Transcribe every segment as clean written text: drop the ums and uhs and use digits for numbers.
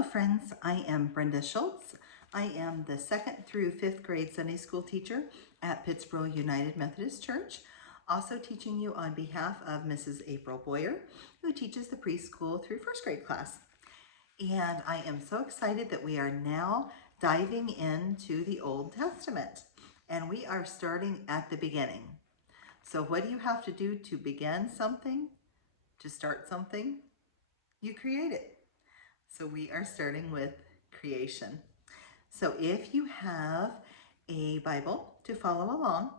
Hello friends, I am Brenda Schultz. I am the 2nd through 5th grade Sunday school teacher at Pittsboro United Methodist Church, also teaching you on behalf of Mrs. April Boyer, who teaches the preschool through 1st grade class. And I am so excited that we are now diving into the Old Testament, and we are starting at the beginning. So what do you have to do to begin something, to start something? You create it. So we are starting with creation. So if you have a Bible to follow along,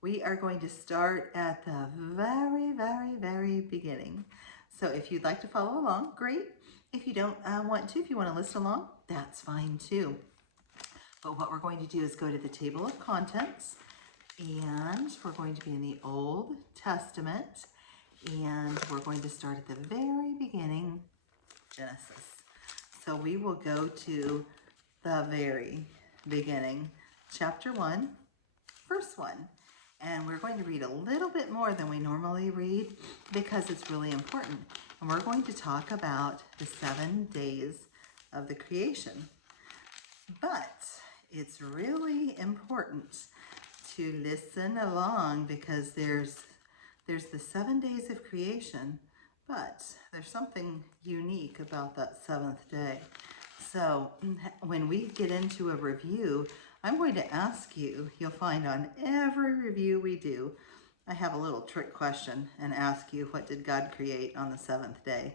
we are going to start at the very beginning. So if you'd like to follow along, great. If you don't want to, if you want to listen along, that's fine too. But what we're going to do is go to the table of contents, and we're going to be in the Old Testament, and we're going to start at the very beginning, Genesis. So we will go to the very beginning, chapter 1, verse 1. And we're going to read a little bit more than we normally read because it's really important. And we're going to talk about the 7 days of the creation. But it's really important to listen along because there's the 7 days of creation, but there's something unique about that 7th day. So when we get into a review, I'm going to ask you, you'll find on every review we do, I have a little trick question and ask you, what did God create on the 7th day?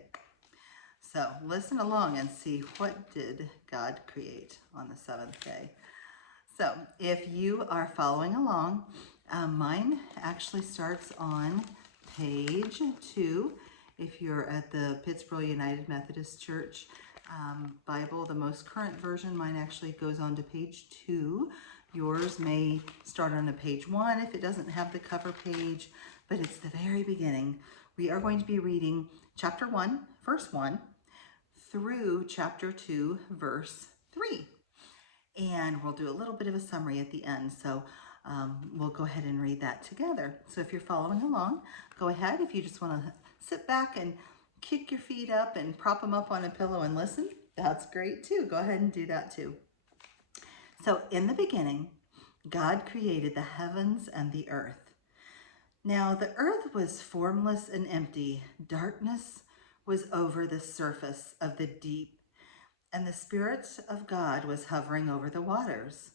So listen along and see, what did God create on the 7th day? So if you are following along, mine actually starts on page 2. If you're at the Pittsboro United Methodist Church Bible, the most current version, mine actually goes on to page 2. Yours may start on a page 1 if it doesn't have the cover page, but it's the very beginning. We are going to be reading chapter 1, verse 1, through chapter 2, verse 3. And we'll do a little bit of a summary at the end. So we'll go ahead and read that together. So if you're following along, go ahead. If you just want to sit back and kick your feet up and prop them up on a pillow and listen, that's great too. Go ahead and do that too. So in the beginning, God created the heavens and the earth. Now the earth was formless and empty. Darkness was over the surface of the deep, and the Spirit of God was hovering over the waters.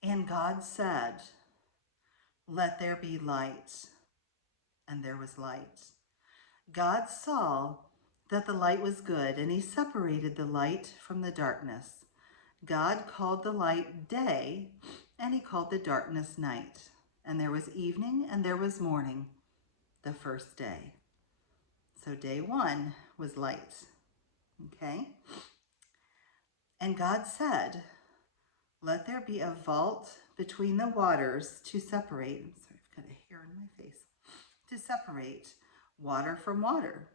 And God said, "Let there be light." And there was light. God saw that the light was good, and he separated the light from the darkness. God called the light day, and he called the darkness night. And there was evening, and there was morning, the first day. So day 1 was light, okay? And God said, "Let there be a vault between the waters to separate," I'm sorry, I've got a hair in my face, to separate water from water.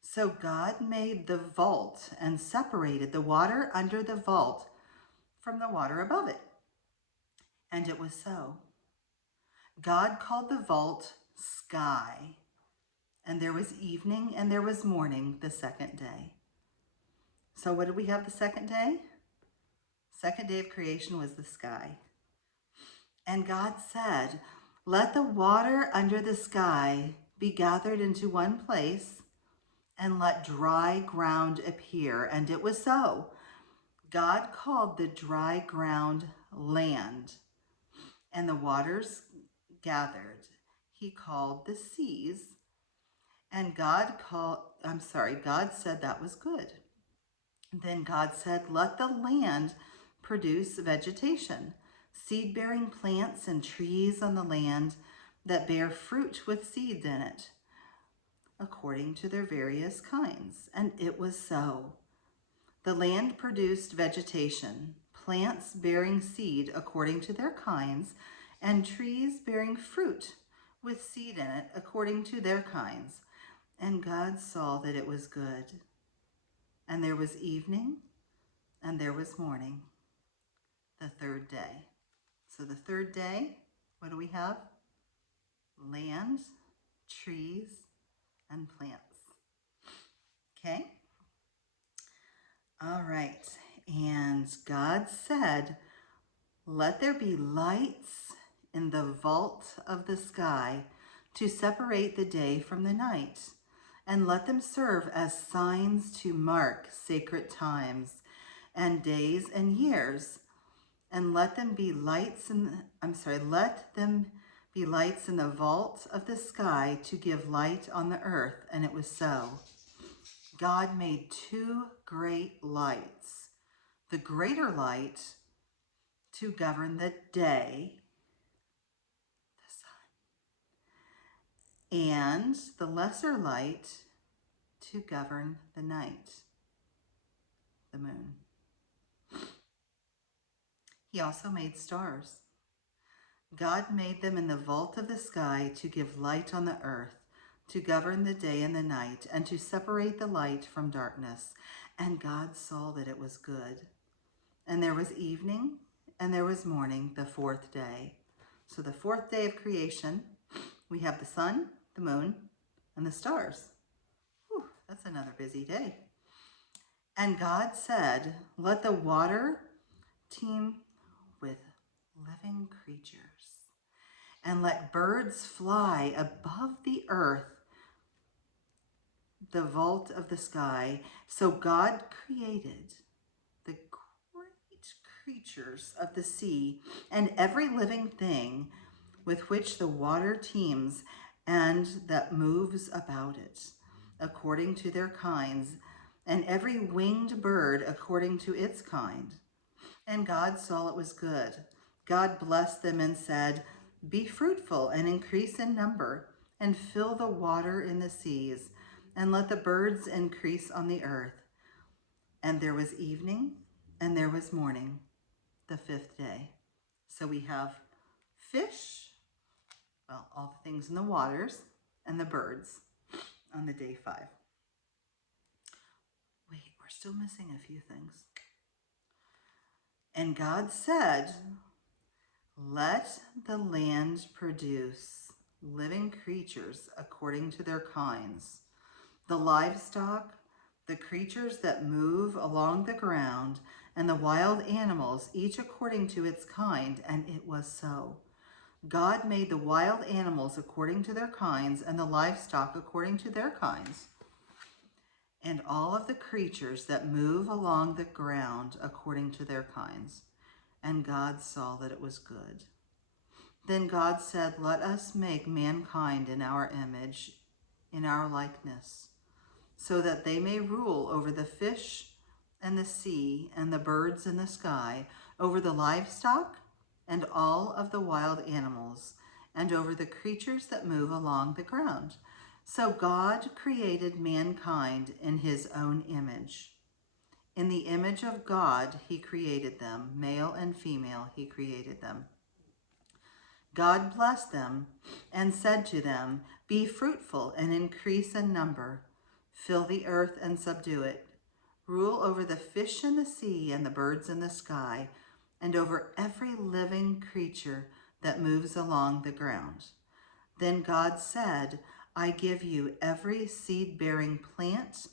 So God made the vault and separated the water under the vault from the water above it. And it was so. God called the vault sky, and there was evening and there was morning the 2nd day. So what did we have the 2nd day? 2nd day of creation was the sky. And God said, "Let the water under the sky be gathered into one place, and let dry ground appear." And it was so. God called the dry ground land, and the waters gathered he called the seas. And God said that was good. Then God said, "Let the land produce vegetation, seed-bearing plants and trees on the land that bear fruit with seeds in it, according to their various kinds." And it was so. The land produced vegetation, plants bearing seed according to their kinds, and trees bearing fruit with seed in it according to their kinds. And God saw that it was good. And there was evening, and there was morning, the 3rd day. So the 3rd day, what do we have? Land, trees, and plants. Okay? All right. And God said, "Let there be lights in the vault of the sky to separate the day from the night, and let them serve as signs to mark sacred times and days and years. And let them be lights let them be lights in the vault of the sky to give light on the earth." And it was so. God made two great lights, the greater light to govern the day, the sun, and the lesser light to govern the night, the moon. He also made stars. God made them in the vault of the sky to give light on the earth, to govern the day and the night, and to separate the light from darkness. And God saw that it was good. And there was evening, and there was morning, the fourth day. So the fourth day of creation, we have the sun, the moon, and the stars. Whew, that's another busy day. And God said, "Let the water teem with living creatures, and let birds fly above the earth, the vault of the sky." So God created the great creatures of the sea and every living thing with which the water teems and that moves about it, according to their kinds, and every winged bird according to its kind. And God saw it was good. God blessed them and said, "Be fruitful and increase in number, and fill the water in the seas, and let the birds increase on the earth." And there was evening, and there was morning, the fifth day. So we have fish, well, all the things in the waters, and the birds on the day 5. Wait, we're still missing a few things. And God said, "Let the land produce living creatures according to their kinds, the livestock, the creatures that move along the ground, and the wild animals, each according to its kind." And it was so. God made the wild animals according to their kinds, and the livestock according to their kinds, and all of the creatures that move along the ground according to their kinds. And God saw that it was good. Then God said, "Let us make mankind in our image, in our likeness, so that they may rule over the fish and the sea and the birds in the sky, over the livestock and all of the wild animals, and over the creatures that move along the ground." So God created mankind in his own image. In the image of God, he created them. Male and female, he created them. God blessed them and said to them, "Be fruitful and increase in number. Fill the earth and subdue it. Rule over the fish in the sea and the birds in the sky, and over every living creature that moves along the ground." Then God said, "I give you every seed-bearing plant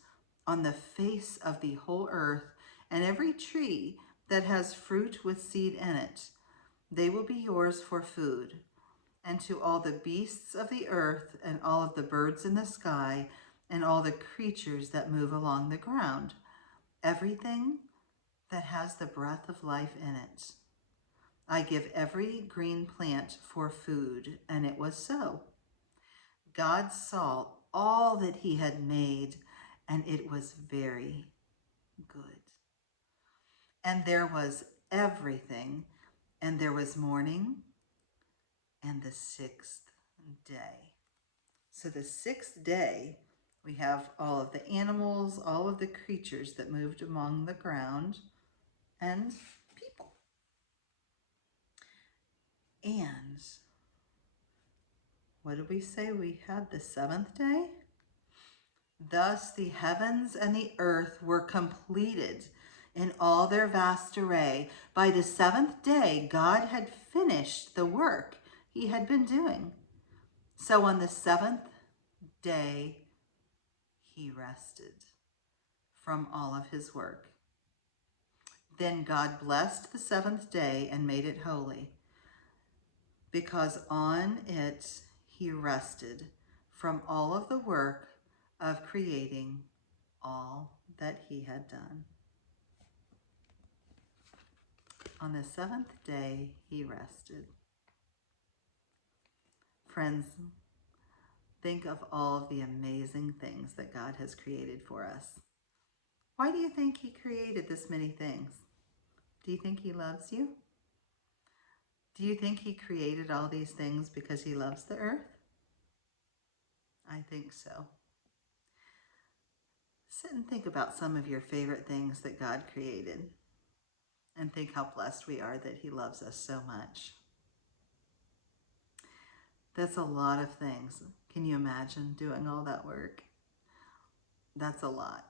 on the face of the whole earth, and every tree that has fruit with seed in it. They will be yours for food. And to all the beasts of the earth, and all of the birds in the sky, and all the creatures that move along the ground, everything that has the breath of life in it. I give every green plant for food." And it was so. God saw all that he had made, and it was very good. And there was everything, and there was morning, and the sixth day. So the sixth day, we have all of the animals, all of the creatures that moved among the ground, and people. And what did we say we had the seventh day? Thus the heavens and the earth were completed in all their vast array. By the seventh day, God had finished the work he had been doing. So on the seventh day, he rested from all of his work. Then God blessed the seventh day and made it holy, because on it he rested from all of the work of creating all that he had done. On the seventh day he rested. Friends, think of all of the amazing things that God has created for us. Why do you think he created this many things? Do you think he loves you? Do you think he created all these things because he loves the earth? I think so. Sit and think about some of your favorite things that God created, and think how blessed we are that he loves us so much. That's a lot of things. Can you imagine doing all that work? That's a lot.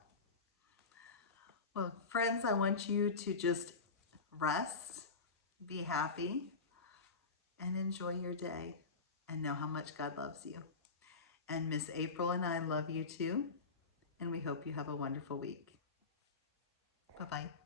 Well, friends, I want you to just rest, be happy, and enjoy your day, and know how much God loves you. And Miss April and I love you too, and we hope you have a wonderful week. Bye-bye.